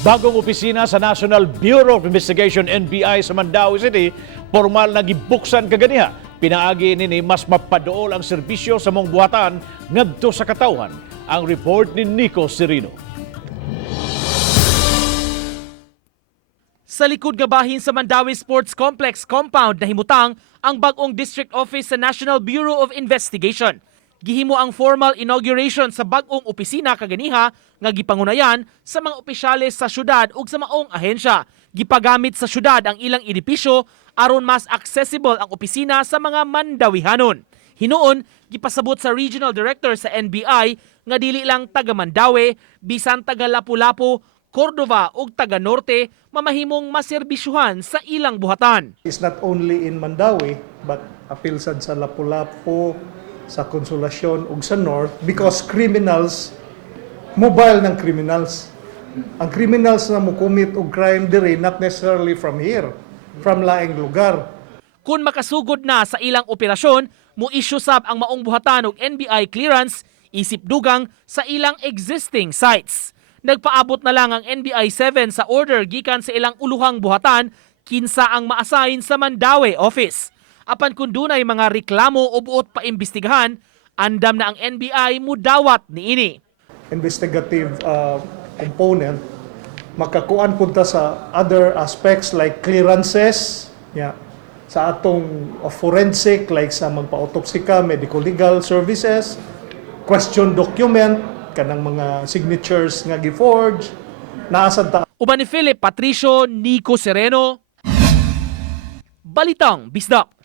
Bagong opisina sa National Bureau of Investigation NBI sa Mandaue City, formal na gibuksan kaganiha. Pinaagi nini mas mapaduol ang serbisyo sa mong buhatan ngadto sa katawhan. Ang report ni Nico Serino. Sa likod nga bahin sa Mandaue Sports Complex compound nahimutang ang bag-ong district office sa National Bureau of Investigation. Gihimo ang formal inauguration sa bag-ong opisina kaganiha nga gipangunayan sa mga opisyales sa syudad ug sa maong ahensya. Gipagamit sa syudad ang ilang edipisyo aron mas accessible ang opisina sa mga Mandauehanon. Hinuon gipasabot sa regional director sa NBI nga dili lang taga Mandaue, bisan taga Lapu-Lapu, Cordova ug taga Norte mamahimong maserbisyuhan sa ilang buhatan. It's not only in Mandaue but apil sad sa Lapu-Lapu, sa Konsolasyon ug sa North because criminals mobile ng criminals. Ang criminals na mo commit og crime diri not necessarily from here, from laing lugar. Kung makasugod na sa ilang operasyon, mo-issue sab ang maong buhatan og NBI clearance isip dugang sa ilang existing sites. Nagpaabot na lang ang NBI-7 sa order gikan sa ilang uluhang buhatan kinsa ang ma-assign sa Mandaue office. Apan kung dunay mga reklamo o buot pa imbestigahan, andam na ang NBI mudawat niini. Investigative component makakuan punta sa other aspects like clearances, sa atong forensic like sa magpa-autopsy ka, medical legal services, question document kanang mga signatures nga gi-forge naasad ta. Uban ni Philip Patricio, Nico Sereno, Balitang Bisdak.